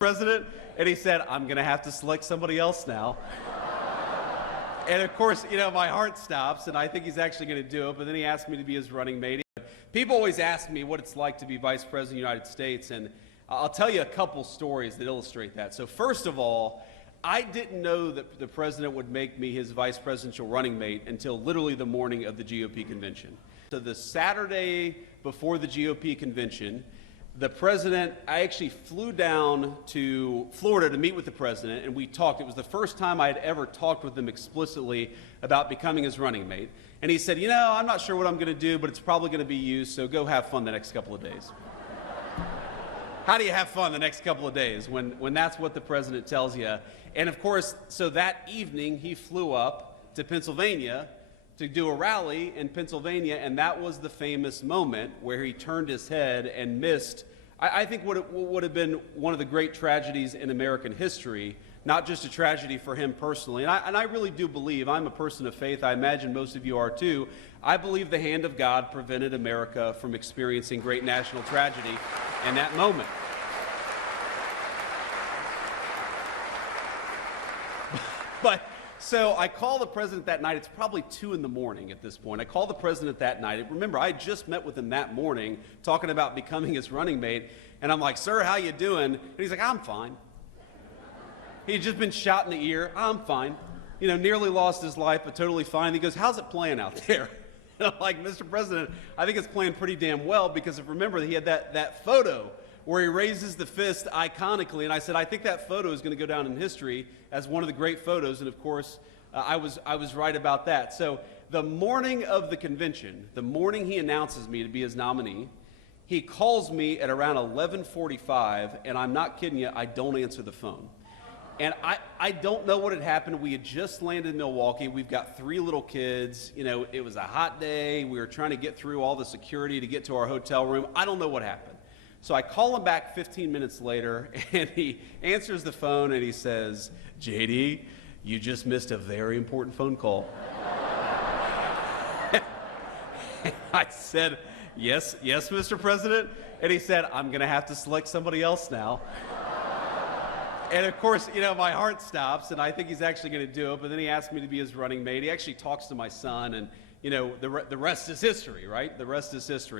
President, and he said, I'm going to have to select somebody else now. And of course, my heart stops, and I think he's actually going to do it, but then he asked me to be his running mate. People always ask me what it's like to be Vice President of the United States, and I'll tell you a couple stories that illustrate that. So first of all, I didn't know that the president would make me his vice presidential running mate until literally the morning of the GOP convention. So the Saturday before the GOP convention, I actually flew down to Florida to meet with the president, and we talked. It was the first time I had ever talked with him explicitly about becoming his running mate. And he said, I'm not sure what I'm going to do, but it's probably going to be you, so go have fun the next couple of days. How do you have fun the next couple of days when that's what the president tells you? And of course, so that evening he flew up to Pennsylvania to do a rally in Pennsylvania, and that was the famous moment where he turned his head and missed, I think, what would have been one of the great tragedies in American history, not just a tragedy for him personally. And I really do believe, I'm a person of faith, I imagine most of you are too, I believe the hand of God prevented America from experiencing great national tragedy in that moment. So I call the president that night. It's probably 2 in the morning at this point. I call the president that night. Remember, I just met with him that morning talking about becoming his running mate. And I'm like, sir, how you doing? And he's like, I'm fine. He'd just been shot in the ear. I'm fine. Nearly lost his life, but totally fine. He goes, how's it playing out there? And I'm like, Mr. President, I think it's playing pretty damn well, because if remember, he had that photo where he raises the fist iconically, and I said, I think that photo is going to go down in history as one of the great photos, and of course, I was right about that. So the morning of the convention, the morning he announces me to be his nominee, he calls me at around 11:45, and I'm not kidding you, I don't answer the phone. And I don't know what had happened. We had just landed in Milwaukee. We've got 3 little kids. It was a hot day. We were trying to get through all the security to get to our hotel room. I don't know what happened. So I call him back 15 minutes later, and he answers the phone, and he says, JD, you just missed a very important phone call. I said, yes, Mr. President. And he said, I'm going to have to select somebody else now. And of course, my heart stops, and I think he's actually going to do it, but then he asked me to be his running mate. He actually talks to my son, and, the rest is history, right? The rest is history.